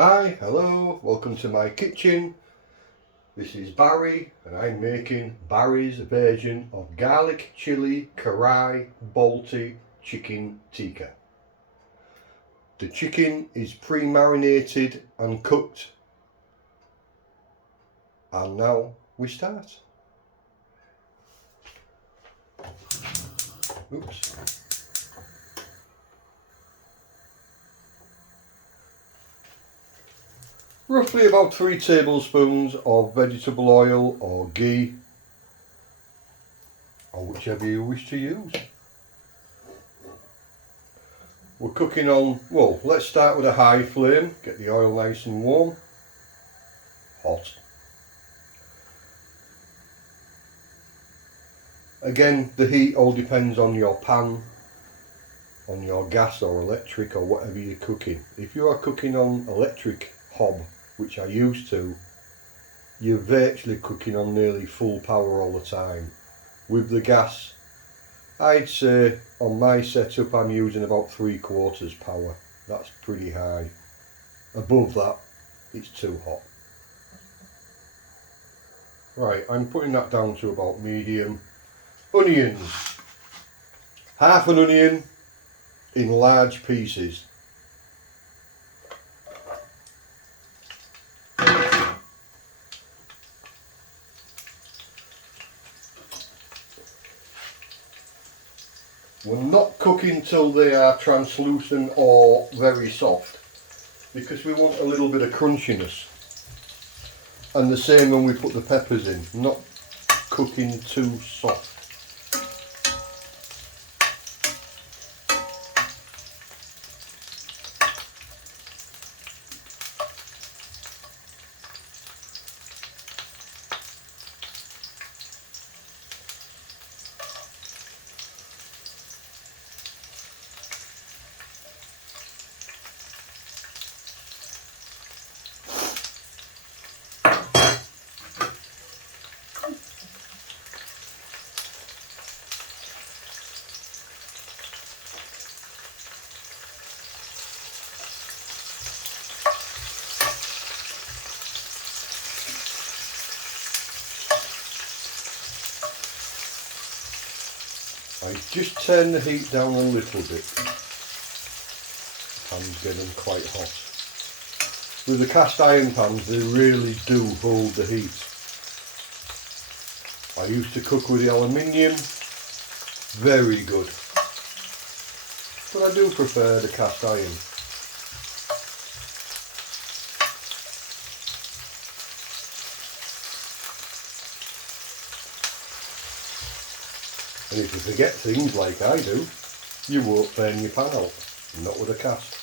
Hi, hello, welcome to my kitchen. This is Barry and I'm making Barry's version of garlic chili Korai Balti chicken tikka. The chicken is pre-marinated and cooked. And now we start. Oops. Roughly about 3 tablespoons of vegetable oil or ghee, or whichever you wish to use. We're cooking on, well, let's start with a high flame, get the oil nice and warm, hot. Again, the heat all depends on your pan, on your gas or electric or whatever you're cooking. If you are cooking on electric hob, which I used to, you're virtually cooking on nearly full power all the time. With the gas, I'd say on my setup I'm using about 3/4 power. That's pretty high. Above that, it's too hot. Right, I'm putting that down to about medium. Onions. Half an onion in large pieces. We're not cooking till they are translucent or very soft, because we want a little bit of crunchiness. And the same when we put the peppers in, not cooking too soft. I just turn the heat down a little bit. Pan's getting quite hot. With the cast iron pans, they really do hold the heat. I used to cook with the aluminium, very good. But I do prefer the cast iron. And if you forget things like I do, you won't burn your pan out, not with a cast.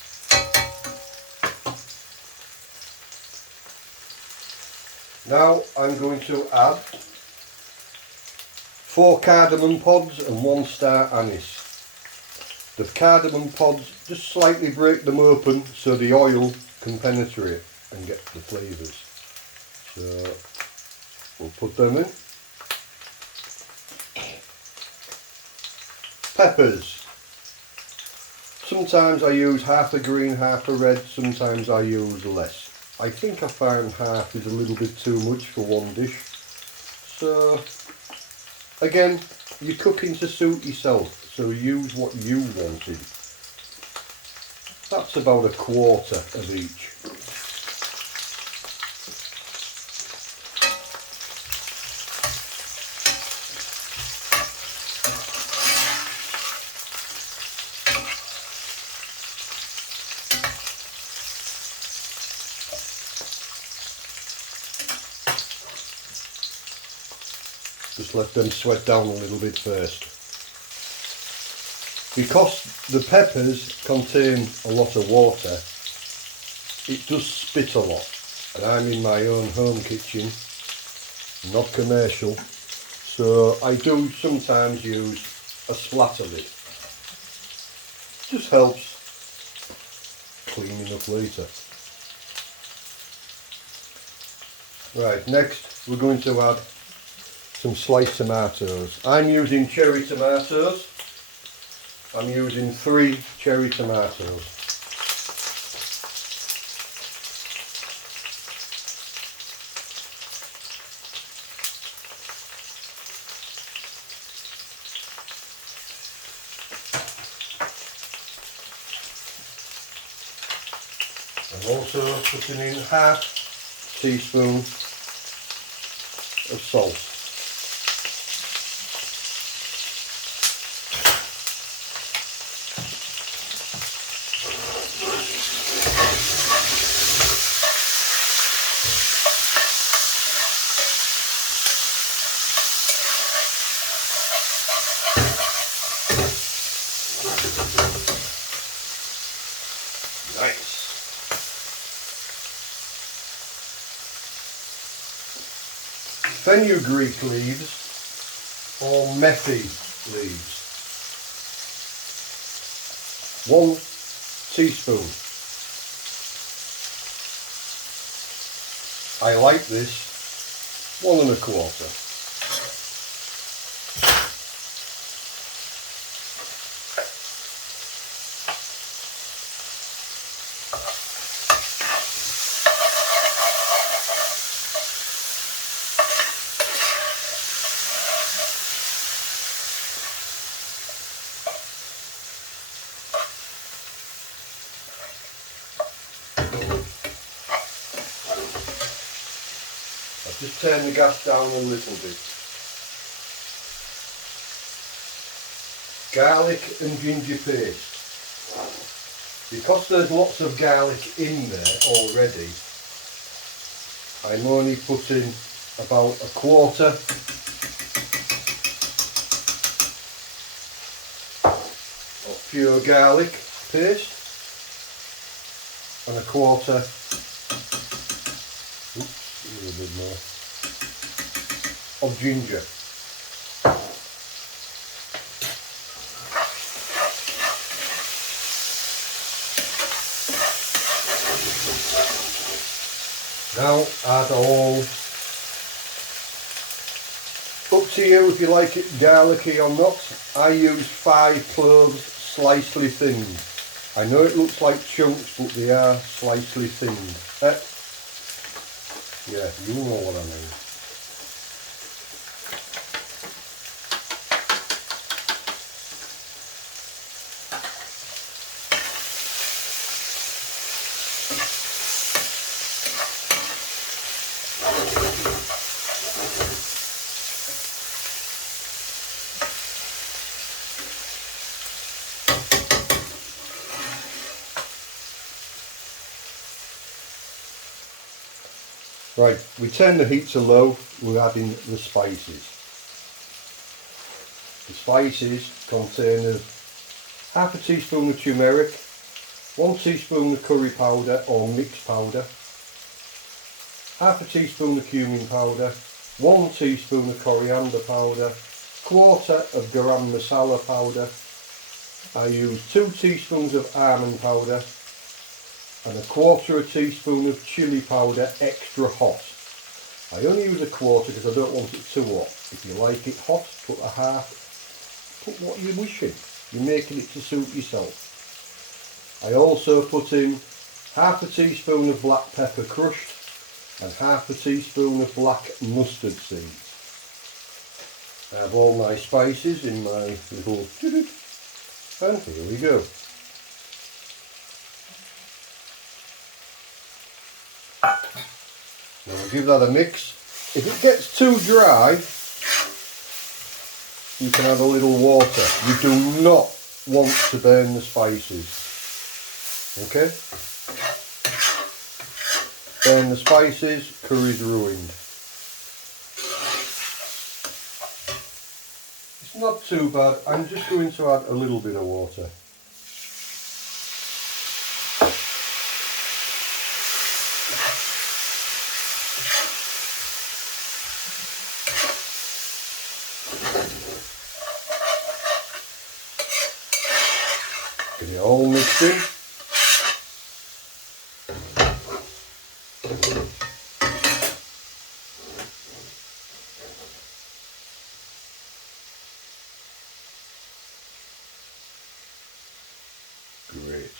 Now I'm going to add 4 cardamom pods and 1 star anise. The cardamom pods, just slightly break them open so the oil can penetrate and get the flavours. So we'll put them in. Peppers. Sometimes I use half a green, half a red, sometimes I use less. I think I found half is a little bit too much for one dish. So, again, you're cooking to suit yourself, so use what you wanted. That's about 1/4 of each. Just let them sweat down a little bit first. Because the peppers contain a lot of water, it does spit a lot. And I'm in my own home kitchen, not commercial, so I do sometimes use a splatter lid. Just helps cleaning up later. Right, next we're going to add some sliced tomatoes. I'm using cherry tomatoes. I'm using 3 cherry tomatoes. I'm also putting in half teaspoon of salt. Nice. Fenugreek leaves or methi leaves. 1 teaspoon. I like this 1 1/4. Just turn the gas down a little bit. Garlic and ginger paste. Because there's lots of garlic in there already, I'm only putting about 1/4 of pure garlic paste and 1/4, oops, a little bit more, of ginger. Now add all, up to you if you like it garlicky or not. I use 5 cloves slicely thinned. I know it looks like chunks, but they are slicely thinned. Yeah, you know what I mean. Right, we turn the heat to low, we're adding the spices. The spices contain half a teaspoon of turmeric, 1 teaspoon of curry powder or mixed powder, half a teaspoon of cumin powder, 1 teaspoon of coriander powder, 1/4 of garam masala powder. I use 2 teaspoons of almond powder and 1/4 teaspoon of chilli powder extra hot. I only use 1/4 because I don't want it too hot. If you like it hot, put a half, put what you're wishing. You're making it to suit yourself. I also put in half a teaspoon of black pepper crushed and half a teaspoon of black mustard seeds. I have all my spices in my little, and here we go. Now give that a mix. If it gets too dry, you can add a little water. You do not want to burn the spices. Okay? Burn the spices, curry's ruined. It's not too bad. I'm just going to add a little bit of water. Get it all mixed in. Great.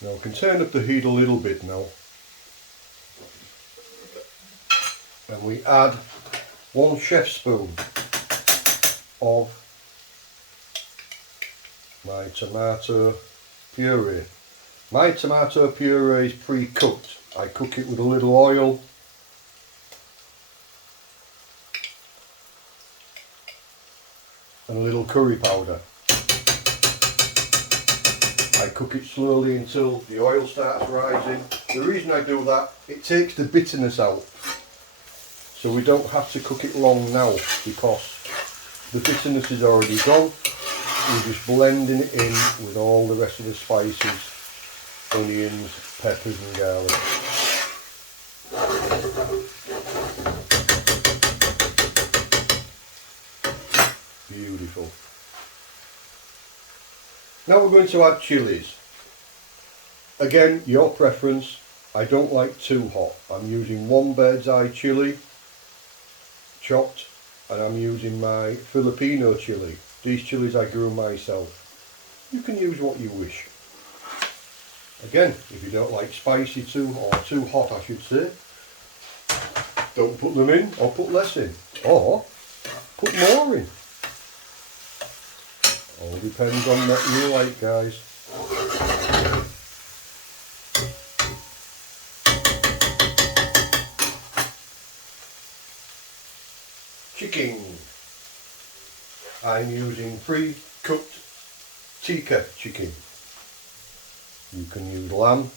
Now we can turn up the heat a little bit now. And we add 1 chef spoon of my tomato puree. My tomato puree is pre-cooked. I cook it with a little oil and a little curry powder. I cook it slowly until the oil starts rising. The reason I do that, it takes the bitterness out. So we don't have to cook it long now because the bitterness is already gone. We're just blending it in with all the rest of the spices, onions, peppers and garlic. Beautiful. Now we're going to add chilies. Again, your preference. I don't like too hot. I'm using one bird's eye chili, chopped, and I'm using my Filipino chili. These chilies I grew myself. You can use what you wish. Again, if you don't like spicy or too hot I should say, don't put them in or put less in. Or put more in. All depends on what you like, guys. Chicken. I'm using pre-cooked Tikka chicken. You can use lamb,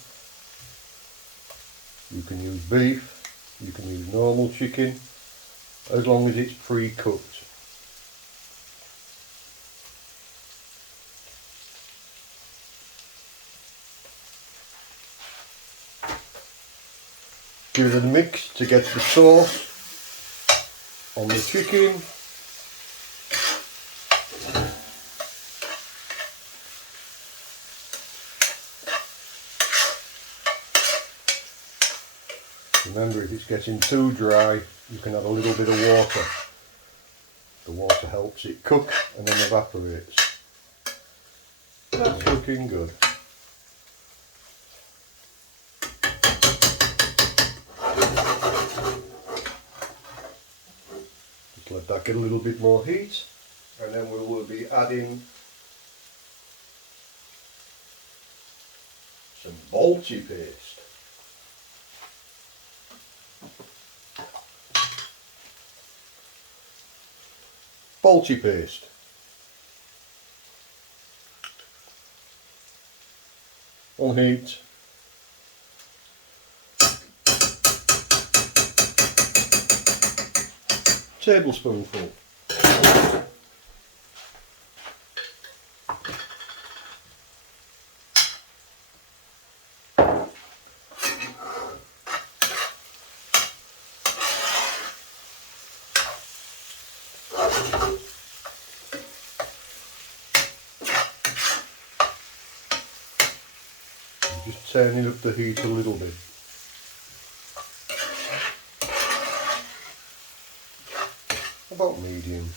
you can use beef, you can use normal chicken, as long as it's pre-cooked. Give it a mix to get the sauce on the chicken. Remember, if it's getting too dry, you can add a little bit of water. The water helps it cook and then evaporates. That's looking good. Just let that get a little bit more heat, and then we will be adding some Balti paste. Balti paste. On heat. Tablespoonful. Just turning up the heat a little bit. About medium.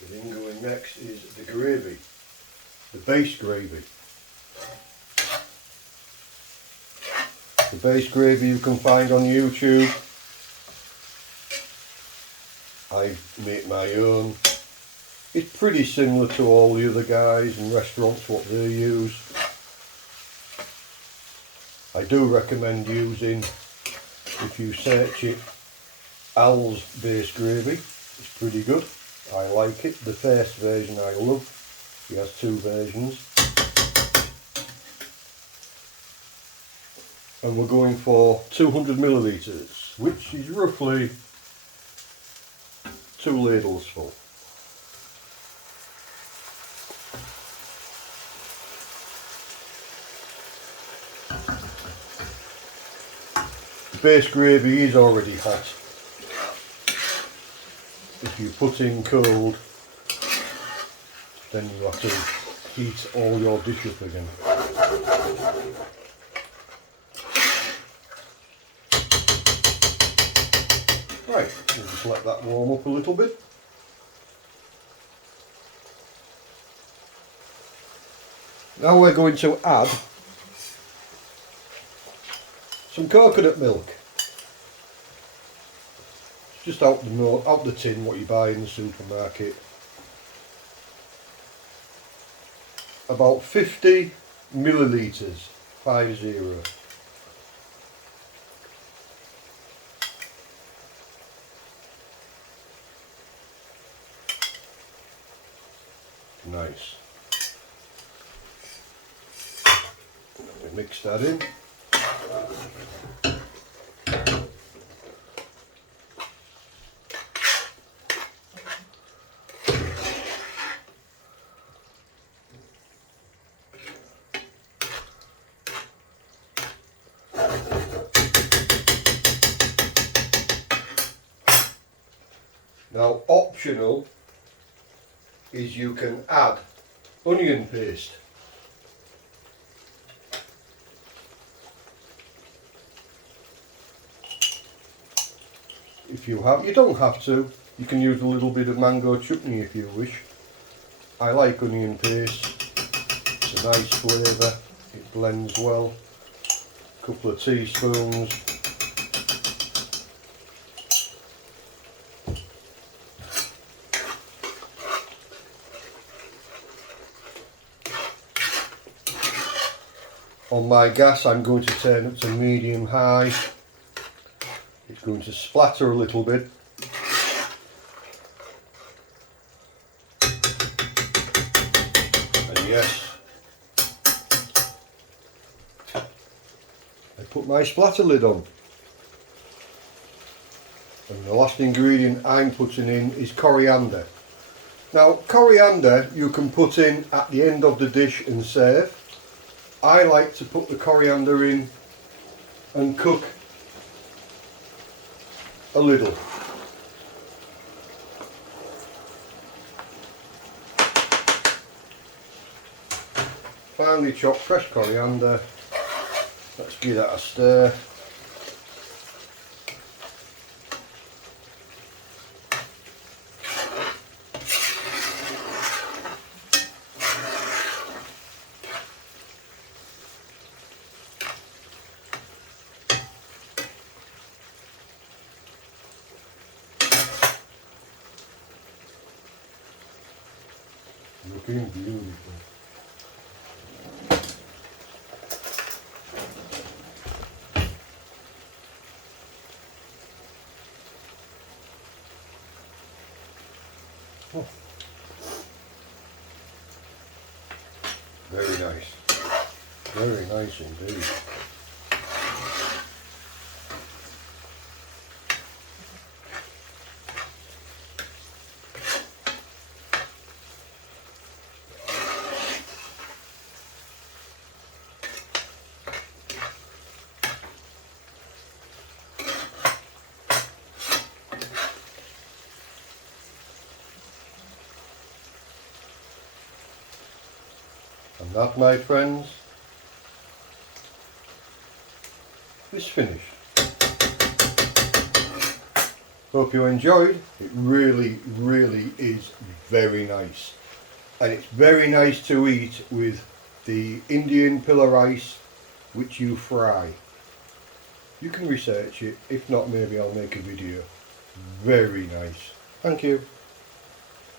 Getting going next is the gravy, the base gravy. The base gravy you can find on YouTube. I make my own. It's pretty similar to all the other guys and restaurants what they use. I do recommend using, if you search it, Al's base gravy. It's pretty good. I like it. The first version I love. He has two versions. And we're going for 200 millilitres, which is roughly 2 ladles full. The base gravy is already hot. If you put in cold, then you have to heat all your dish up again. Right, we'll just let that warm up a little bit. Now we're going to add some coconut milk. just out the tin what you buy in the supermarket. About 50 millilitres, 50. Nice. Let me mix that in. Now, optional is you can add onion paste. If you have, you don't have to. You can use a little bit of mango chutney if you wish. I like onion paste. It's a nice flavour. It blends well. A couple of teaspoons. On my gas I'm going to turn up to medium high. It's going to splatter a little bit. And yes, I put my splatter lid on. And the last ingredient I'm putting in is coriander. Now, coriander you can put in at the end of the dish and serve. I like to put the coriander in and cook a little. Finely chopped fresh coriander. Let's give that a stir. Looking beautiful. Oh. Very nice. Very nice indeed. And that, my friends, is finished. Hope you enjoyed. It really, really is very nice. And it's very nice to eat with the Indian pillar rice which you fry. You can research it. If not, maybe I'll make a video. Very nice. Thank you.